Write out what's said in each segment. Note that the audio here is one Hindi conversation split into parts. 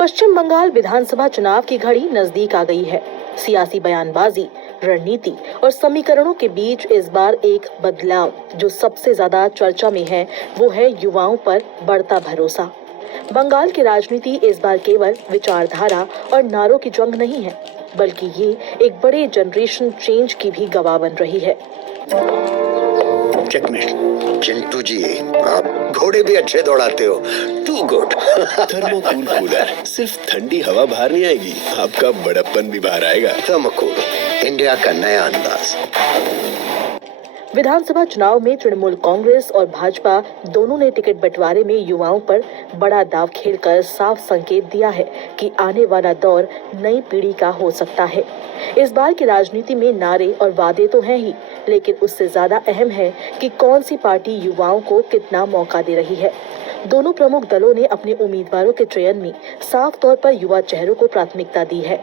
पश्चिम बंगाल विधानसभा चुनाव की घड़ी नजदीक आ गई है। सियासी बयानबाजी, रणनीति और समीकरणों के बीच इस बार एक बदलाव जो सबसे ज्यादा चर्चा में है वो है युवाओं पर बढ़ता भरोसा। बंगाल की राजनीति इस बार केवल विचारधारा और नारों की जंग नहीं है, बल्कि ये एक बड़े जनरेशन चेंज की भी गवाह बन रही है। चेकमेट। चिंटू जी, आप घोड़े भी अच्छे दौड़ाते हो। To good. थर्मोकूल कूलर, सिर्फ ठंडी हवा बाहर नहीं आएगी, आपका बड़प्पन भी बाहर आएगा। थर्मोकूल, इंडिया का नया अंदाज। विधानसभा चुनाव में तृणमूल कांग्रेस और भाजपा दोनों ने टिकट बंटवारे में युवाओं पर बड़ा दांव खेलकर साफ संकेत दिया है कि आने वाला दौर नई पीढ़ी का हो सकता है। इस बार की राजनीति में नारे और वादे तो हैं ही, लेकिन उससे ज्यादा अहम है कि कौन सी पार्टी युवाओं को कितना मौका दे रही है। दोनों प्रमुख दलों ने अपने उम्मीदवारों के चयन में साफ तौर पर युवा चेहरों को प्राथमिकता दी है।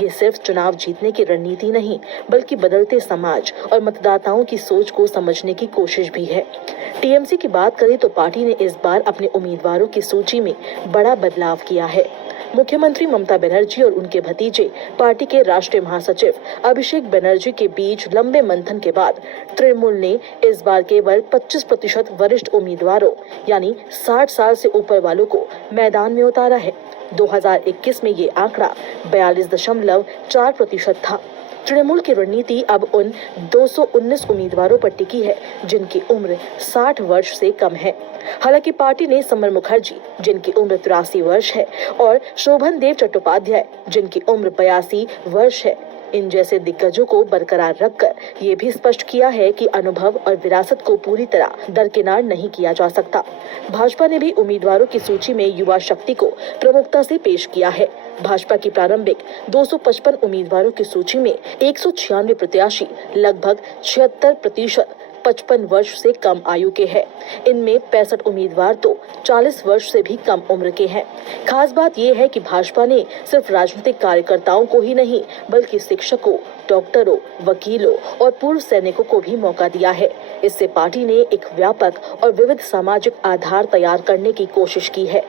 ये सिर्फ चुनाव जीतने की रणनीति नहीं, बल्कि बदलते समाज और मतदाताओं की सोच को समझने की कोशिश भी है। टीएमसी की बात करें तो पार्टी ने इस बार अपने उम्मीदवारों की सूची में बड़ा बदलाव किया है। मुख्यमंत्री ममता बनर्जी और उनके भतीजे पार्टी के राष्ट्रीय महासचिव अभिषेक बनर्जी के बीच लंबे मंथन के बाद तृणमूल ने इस बार केवल 25% वरिष्ठ उम्मीदवारों यानी 60 साल से ऊपर वालों को मैदान में उतारा है। 2021 में ये आंकड़ा 42.4% था। तृणमूल की रणनीति अब उन 219 उम्मीदवारों पर टिकी है जिनकी उम्र 60 वर्ष से कम है। हालांकि पार्टी ने समर मुखर्जी जिनकी उम्र 83 वर्ष है और शोभन देव चट्टोपाध्याय जिनकी उम्र 82 वर्ष है, इन जैसे दिग्गजों को बरकरार रखकर ये भी स्पष्ट किया है कि अनुभव और विरासत को पूरी तरह दरकिनार नहीं किया जा सकता। भाजपा ने भी उम्मीदवारों की सूची में युवा शक्ति को प्रमुखता से पेश किया है। भाजपा की प्रारंभिक 255 उम्मीदवारों की सूची में 196 प्रत्याशी लगभग 76% 55 वर्ष से कम आयु के हैं। इनमें 65 उम्मीदवार तो 40 वर्ष से भी कम उम्र के हैं। खास बात यह है कि भाजपा ने सिर्फ राजनीतिक कार्यकर्ताओं को ही नहीं, बल्कि शिक्षकों, डॉक्टरों, वकीलों और पूर्व सैनिकों को भी मौका दिया है। इससे पार्टी ने एक व्यापक और विविध सामाजिक आधार तैयार करने की कोशिश की है।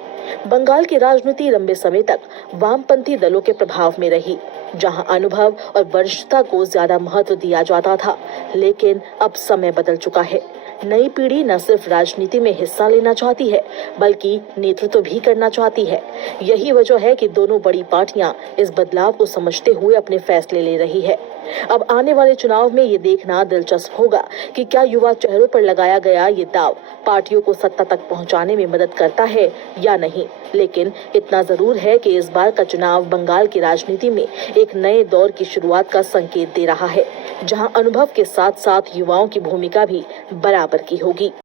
बंगाल की राजनीति लंबे समय तक वामपंथी दलों के प्रभाव में रही, जहां अनुभव और वरिष्ठता को ज्यादा महत्व दिया जाता था, लेकिन अब समय बदल चुका है। नई पीढ़ी न सिर्फ राजनीति में हिस्सा लेना चाहती है, बल्कि नेतृत्व भी करना चाहती है। यही वजह है कि दोनों बड़ी पार्टियां इस बदलाव को समझते हुए अपने फैसले ले रही है। अब आने वाले चुनाव में ये देखना दिलचस्प होगा कि क्या युवा चेहरों पर लगाया गया ये दाव पार्टियों को सत्ता तक पहुंचाने में मदद करता है या नहीं। लेकिन इतना जरूर है कि इस बार का चुनाव बंगाल की राजनीति में एक नए दौर की शुरुआत का संकेत दे रहा है, जहां अनुभव के साथ साथ युवाओं की भूमिका भी बराबर की होगी।